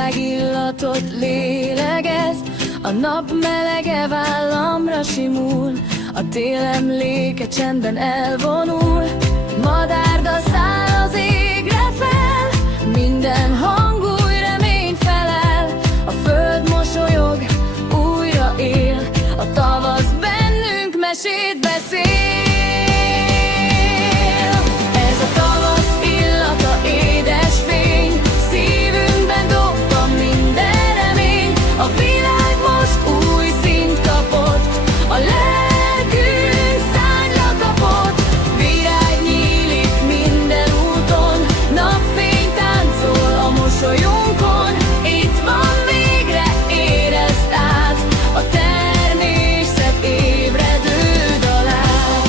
virágillatot lélegez, a nap melege vállamra simul, a tél emléke csendben elvonul. Madárda száll az égre fel, minden hang új reményt felel, a föld mosolyog, újra él, a tavasz bennünk mesét beszél. Ez a tavasz illata, édes fény, szívünkben dobban minden remény. A világ most új színt kapott, a lelkünk szárnyra kapott. Virág nyílik minden úton, napfény táncol a mosolyunkon. Itt van végre, érezd át a természet ébredő dalát.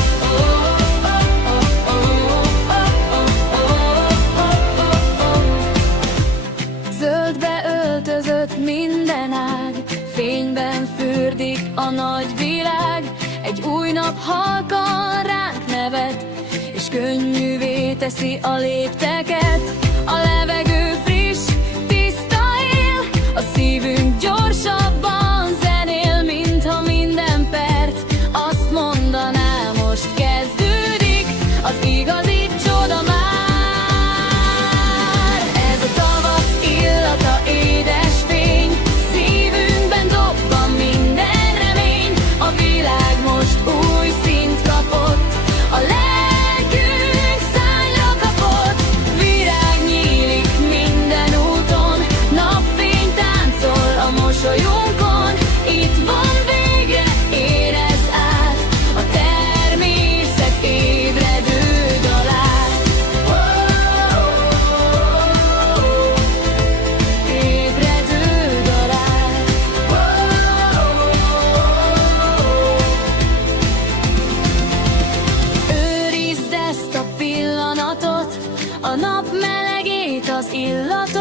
Zöldbe öltözött minden ág, fényben fürdik a nagy világ. Egy új nap halkan ránk nevet, és könnyűvé teszi a lépteket. A levegő friss, tiszta él, a szívünk gyorsabban zenél, mintha minden perc azt mondaná, most kezdődik az igazi csoda már. Ez a tavasz illata, édes fény, szívünkben dobban minden remény. A világ most új színt kapott, a lelkünk szárnyra kapott. Virág nyílik minden úton, napfény táncol a mosolyunkon. Itt van végre, érezd át a természet ébredő dalát. Ébredő dalát. Őrizd ezt a pillanatot, a nap melegét, az illatot.